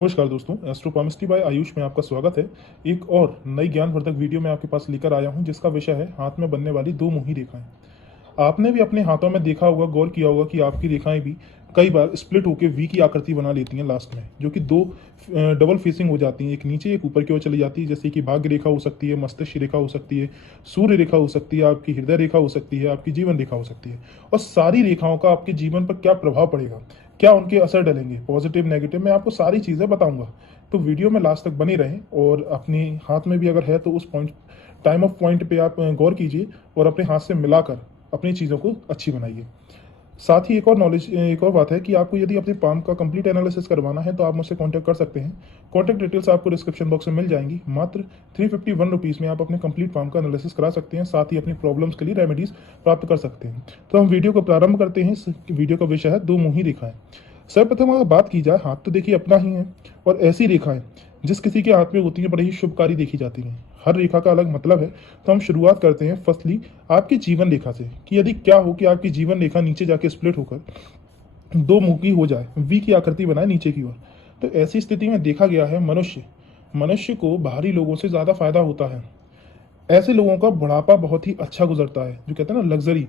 नमस्कार दोस्तों, एस्ट्रोपॉमिस्ट्री बाय आयुष में आपका स्वागत है। एक और नई ज्ञानवर्धक वीडियो में आपके पास लेकर आया हूं, जिसका विषय है हाथ में बनने वाली दो मुंही रेखाएं। आपने भी अपने हाथों में देखा होगा, गौर किया होगा कि आपकी रेखाएं भी कई बार स्प्लिट होकर वी की आकृति बना लेती हैं लास्ट में, जो कि दो डबल फेसिंग हो जाती हैं, एक नीचे एक ऊपर की ओर चली जाती है। जैसे कि भाग्य रेखा हो सकती है, मस्तिष्क रेखा हो सकती है, सूर्य रेखा हो सकती है, आपकी हृदय रेखा हो सकती है, आपकी जीवन रेखा हो सकती है। और सारी रेखाओं का आपके जीवन पर क्या प्रभाव पड़ेगा, क्या उनके असर डलेंगे, पॉजिटिव नेगेटिव, मैं आपको सारी चीज़ें बताऊंगा। तो वीडियो में लास्ट तक बने रहें और अपने हाथ में भी अगर है तो उस पॉइंट, टाइम ऑफ पॉइंट पे आप गौर कीजिए और अपने हाथ से मिलाकर अपनी चीज़ों को अच्छी बनाइए। साथ ही एक और बात है कि आपको यदि अपने पाम का कंप्लीट एनालिसिस करवाना है तो आप मुझसे कांटेक्ट कर सकते हैं। कांटेक्ट डिटेल्स आपको डिस्क्रिप्शन बॉक्स में मिल जाएंगी। मात्र 351 रुपीज़ में आप अपने कंप्लीट पाम का एनालिसिस करा सकते हैं, साथ ही अपनी प्रॉब्लम्स के लिए रेमेडीज प्राप्त कर सकते हैं। तो हम वीडियो को प्रारंभ करते हैं। इस वीडियो का विषय है दो मुंही रेखाएं। सर्वप्रथम अगर बात की जाए, हाथ तो देखिए अपना ही है, और ऐसी रेखाएं जिस किसी के हाथ में होती हैं बड़ी ही शुभकारी देखी जाती हैं। हर रेखा का अलग मतलब है। तो हम शुरुआत करते हैं फर्स्टली आपकी जीवन रेखा से, कि यदि क्या हो कि आपकी जीवन रेखा नीचे जाके स्प्लिट होकर दो मुंह की हो जाए, वी की आकृति बनाए नीचे की ओर। तो ऐसी स्थिति में देखा गया है मनुष्य को बाहरी लोगों से ज़्यादा फायदा होता है। ऐसे लोगों का बुढ़ापा बहुत ही अच्छा गुजरता है, जो कहते हैं ना लग्जरी।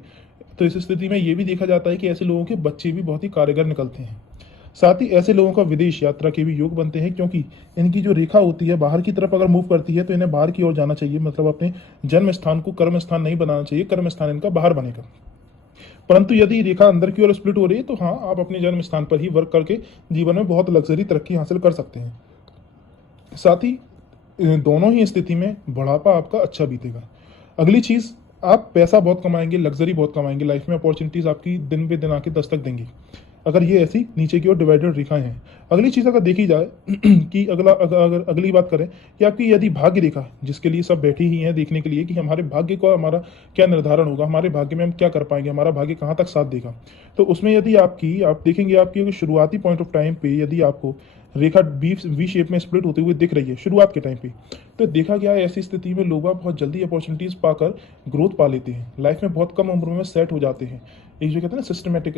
तो इस स्थिति में ये भी देखा जाता है कि ऐसे लोगों के बच्चे भी बहुत ही कारगर निकलते हैं। साथ ही ऐसे लोगों का विदेश यात्रा के भी योग बनते हैं, क्योंकि इनकी जो रेखा होती है बाहर की तरफ अगर मूव करती है तो इन्हें बाहर की ओर जाना चाहिए, मतलब अपने जन्म स्थान को कर्म स्थान नहीं बनाना चाहिए, कर्म स्थान इनका बाहर बनेगा। परंतु यदि रेखा अंदर की ओर स्प्लिट हो रही है तो हाँ, आप अपने जन्म स्थान पर ही वर्क करके जीवन में बहुत लग्जरी तरक्की हासिल कर सकते हैं। साथ ही दोनों ही स्थिति में बुढ़ापा आपका अच्छा बीतेगा। अगली चीज़, आप पैसा बहुत कमाएंगे, लग्जरी बहुत कमाएंगे, लाइफ में अपॉर्चुनिटीज़ आपकी दिन पे दिन आके दस्तक देंगी, अगर ये ऐसी नीचे की ओर डिवाइडेड रेखाएं हैं। अगली चीज़ अगर देखी जाए कि अगर अगली बात करें कि आपकी यदि भाग्य रेखा, जिसके लिए सब बैठी ही हैं देखने के लिए कि हमारे भाग्य को, हमारा क्या निर्धारण होगा, हमारे भाग्य में हम क्या कर पाएंगे, हमारा भाग्य कहाँ तक साथ देगा। तो उसमें यदि आप देखेंगे आपकी शुरुआती पॉइंट ऑफ टाइम पे यदि आपको रेखा वी शेप में स्प्लिट होते हुए दिख रही है शुरुआत के टाइम पे, तो देखा गया है ऐसी स्थिति में लोग बहुत जल्दी अपॉर्चुनिटीज पाकर ग्रोथ पा लेते हैं, लाइफ में बहुत कम उम्र में सेट हो जाते हैं। एक जो कहते हैं ना सिस्टमेटिक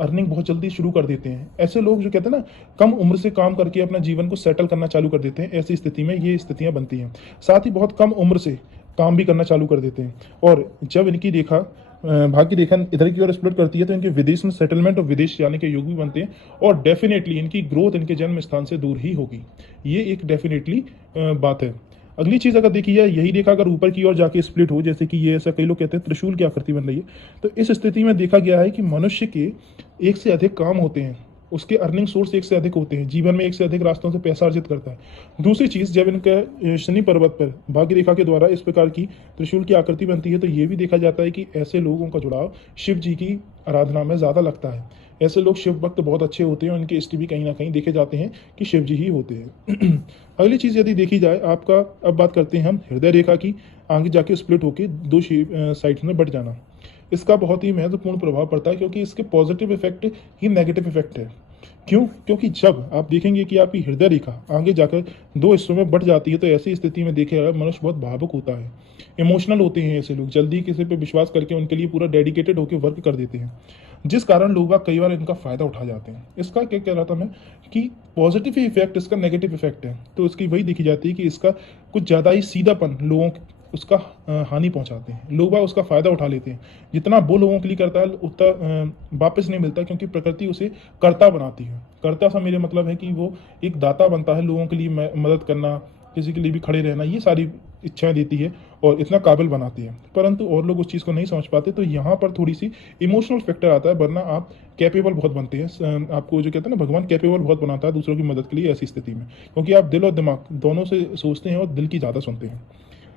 अर्निंग बहुत जल्दी शुरू कर देते हैं। ऐसे लोग जो कहते हैं ना कम उम्र से काम करके अपना जीवन को सेटल करना चालू कर देते हैं। ऐसी स्थिति में ये स्थितियां बनती हैं। साथ ही बहुत कम उम्र से काम भी करना चालू कर देते हैं। और जब इनकी रेखा भाग्य रेखा इधर की ओर स्प्लिट करती है तो इनके विदेश में सेटलमेंट और विदेश जाने के योग भी बनते हैं, और डेफिनेटली इनकी ग्रोथ इनके जन्म स्थान से दूर ही होगी। ये एक डेफिनेटली बात है। अगली चीज अगर देखी जाए, यही रेखा अगर ऊपर की ओर जाके स्प्लिट हो, जैसे कि ये ऐसा कई लोग कहते हैं त्रिशूल की आकृति बन रही है, तो इस स्थिति में देखा गया है कि मनुष्य के एक से अधिक काम होते हैं, उसके अर्निंग सोर्स एक से अधिक होते हैं, जीवन में एक से अधिक रास्तों से पैसा अर्जित करता है। दूसरी चीज, जब इनका शनि पर्वत पर भाग्य रेखा के द्वारा इस प्रकार की त्रिशूल की आकृति बनती है तो ये भी देखा जाता है कि ऐसे लोगों का जुड़ाव शिव जी की आराधना में ज्यादा लगता है। ऐसे लोग शिव भक्त बहुत अच्छे होते हैं, उनके इष्ट भी कहीं ना कहीं देखे जाते हैं कि शिव जी ही होते हैं। अगली चीज यदि देखी जाए आपका, अब बात करते हैं हम हृदय रेखा की, आगे जाके स्प्लिट होके दो साइड में बढ़ जाना। इसका बहुत ही महत्वपूर्ण प्रभाव पड़ता है, क्योंकि इसके पॉजिटिव इफेक्ट ही नेगेटिव इफेक्ट है। क्यों? क्योंकि जब आप देखेंगे कि आपकी हृदय रेखा आगे जाकर दो हिस्सों में बढ़ जाती है तो ऐसी स्थिति में देखेगा मनुष्य बहुत भावुक होता है, इमोशनल होते हैं। ऐसे लोग जल्दी किसी पे विश्वास करके उनके लिए पूरा डेडिकेटेड होकर वर्क कर देते हैं, जिस कारण लोग कई बार इनका फायदा उठा जाते हैं। इसका क्या कह रहा था मैं कि पॉजिटिव इफेक्ट इसका नेगेटिव इफेक्ट है, तो इसकी वही देखी जाती है कि इसका कुछ ज़्यादा ही सीधापन लोगों उसका हानि पहुंचाते हैं, लोग उसका फायदा उठा लेते हैं। जितना वो लोगों के लिए करता है उतना वापस नहीं मिलता, क्योंकि प्रकृति उसे कर्ता बनाती है। कर्ता सा मेरे मतलब है कि वो एक दाता बनता है, लोगों के लिए मदद करना, किसी के लिए भी खड़े रहना, ये सारी इच्छाएं देती है और इतना काबिल बनाती है। परंतु और लोग उस चीज़ को नहीं समझ पाते, तो यहाँ पर थोड़ी सी इमोशनल फैक्टर आता है, वरना आप कैपेबल बहुत बनते हैं। आपको जो कहते हैं ना भगवान कैपेबल बहुत बनाता है दूसरों की मदद के लिए ऐसी स्थिति में, क्योंकि आप दिल और दिमाग दोनों से सोचते हैं और दिल की ज़्यादा सुनते हैं।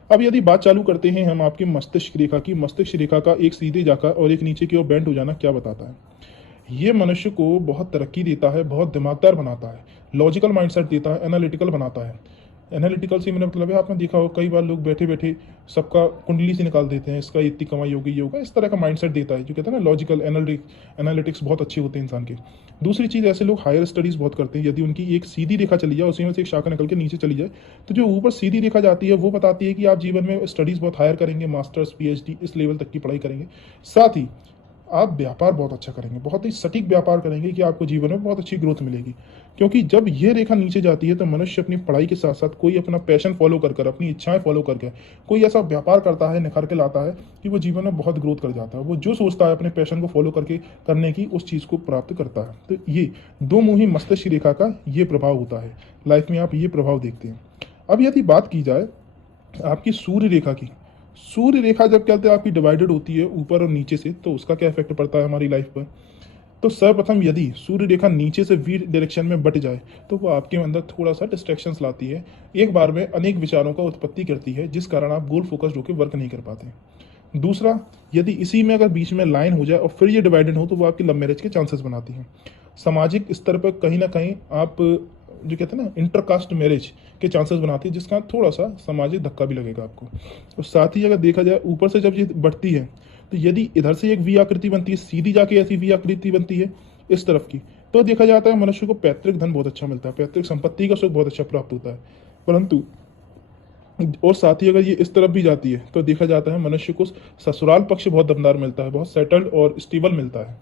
अब यदि बात चालू करते हैं हम आपकी मस्तिष्क रेखा की, मस्तिष्क रेखा का एक सीधे जाकर और एक नीचे की ओर बेंड हो जाना क्या बताता है? ये मनुष्य को बहुत तरक्की देता है, बहुत दिमागदार बनाता है, लॉजिकल माइंडसेट देता है, एनालिटिकल बनाता है। एनालिटिकल से मेरा मतलब है, आपने देखा हो कई बार लोग बैठे बैठे सबका कुंडली से निकाल देते हैं, इसका इतनी कमाई होगी, ये होगा, इस तरह का माइंडसेट देता है, जो कहते हैं ना लॉजिकल एनालिटिक्स बहुत अच्छे होते हैं इंसान के। दूसरी चीज़, ऐसे लोग हायर स्टडीज़ बहुत करते हैं। यदि उनकी एक सीधी रेखा चली जाए, उसी में से एक शाखा निकल के नीचे चली जाए, तो जो ऊपर सीधी रेखा जाती है वो बताती है कि आप जीवन में स्टडीज़ बहुत हायर करेंगे, मास्टर्स PhD इस लेवल तक की पढ़ाई करेंगे। साथ ही आप व्यापार बहुत अच्छा करेंगे, बहुत ही सटीक व्यापार करेंगे कि आपको जीवन में बहुत अच्छी ग्रोथ मिलेगी। क्योंकि जब ये रेखा नीचे जाती है तो मनुष्य अपनी पढ़ाई के साथ साथ कोई अपना पैशन फॉलो कर अपनी इच्छाएं फॉलो करके कोई ऐसा व्यापार करता है, निखर के लाता है कि वो जीवन में बहुत ग्रोथ कर जाता है। वो जो सोचता है अपने पैशन को फॉलो करके करने की, उस चीज़ को प्राप्त करता है। तो ये दो मुही मस्तिष्क रेखा का ये प्रभाव होता है, लाइफ में आप ये प्रभाव देखते हैं। अब यदि बात की जाए आपकी सूर्य रेखा की, सूर्य रेखा जब कहते हैं आपकी डिवाइडेड होती है ऊपर और नीचे से, तो उसका क्या इफेक्ट पड़ता है हमारी लाइफ पर। तो सर्वप्रथम यदि सूर्य रेखा नीचे से वी डायरेक्शन में बट जाए तो वो आपके अंदर थोड़ा सा डिस्ट्रैक्शंस लाती है, एक बार में अनेक विचारों का उत्पत्ति करती है, जिस कारण आप गोल फोकस्ड होकर वर्क नहीं कर पाते। दूसरा, यदि इसी में अगर बीच में लाइन हो जाए और फिर ये डिवाइडेड हो तो वो आपकी लव मैरिज के चांसेस बनाती है। सामाजिक स्तर पर कहीं ना कहीं आप जो कहते हैं ना इंटरकास्ट मैरिज के चांसेस बनाती है, जिसका थोड़ा सा सामाजिक धक्का भी लगेगा आपको। और साथ ही अगर देखा जाए ऊपर से जब ये बढ़ती है तो यदि इधर से एक वी आकृति बनती है, सीधी जाके ऐसी वी आकृति बनती है इस तरफ की, तो देखा जाता है मनुष्य को पैतृक धन बहुत अच्छा मिलता है, पैतृक संपत्ति का सुख बहुत अच्छा प्राप्त होता है। परंतु और साथ ही अगर ये इस तरफ भी जाती है तो देखा जाता है मनुष्य को ससुराल पक्ष बहुत दमदार मिलता है, बहुत सेटल्ड और स्टेबल मिलता है।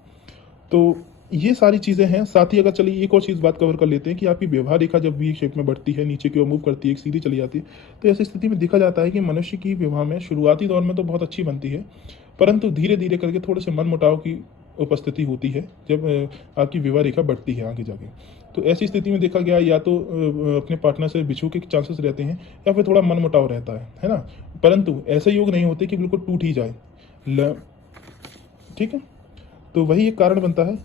तो ये सारी चीज़ें हैं। साथ ही अगर चलिए एक और चीज़ बात कवर कर लेते हैं कि आपकी व्यवहार रेखा जब वी शेप में बढ़ती है, नीचे की ओर मूव करती है, एक सीधी चली जाती है, तो ऐसी स्थिति में देखा जाता है कि मनुष्य की विवाह में शुरुआती दौर में तो बहुत अच्छी बनती है, परंतु धीरे धीरे करके थोड़े से मनमुटाव की उपस्थिति होती है जब आपकी विवाह रेखा बढ़ती है आगे जाके। तो ऐसी स्थिति में देखा गया या तो अपने पार्टनर से बिछू के चांसेस रहते हैं या फिर थोड़ा मनमुटाव रहता है ना। परंतु ऐसे योग नहीं होते कि बिल्कुल टूट ही जाए। ठीक है, तो वही एक कारण बनता है।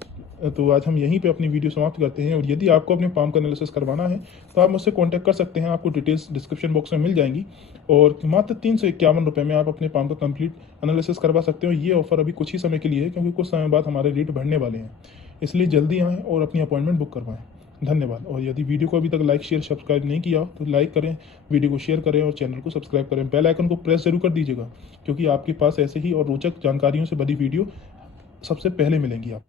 तो आज हम यहीं पे अपनी वीडियो समाप्त करते हैं। और यदि आपको अपने पाम का एनालिसिस करवाना है तो आप मुझसे कांटेक्ट कर सकते हैं, आपको डिटेल्स डिस्क्रिप्शन बॉक्स में मिल जाएंगी। और मात्र 351 रुपये में आप अपने पाम का कंप्लीट एनालिसिस करवा सकते हो। ये ऑफर अभी कुछ ही समय के लिए है, क्योंकि कुछ समय बाद हमारे रेट बढ़ने वाले हैं, इसलिए जल्दी आएँ और अपनी अपॉइंटमेंट बुक करवाएं। धन्यवाद। और यदि वीडियो को अभी तक लाइक शेयर सब्सक्राइब नहीं किया हो तो लाइक करें, वीडियो को शेयर करें और चैनल को सब्सक्राइब करें। बेल आइकन को प्रेस जरूर कर दीजिएगा, क्योंकि आपके पास ऐसे ही और रोचक जानकारियों से भरी वीडियो सबसे पहले मिलेंगी आप।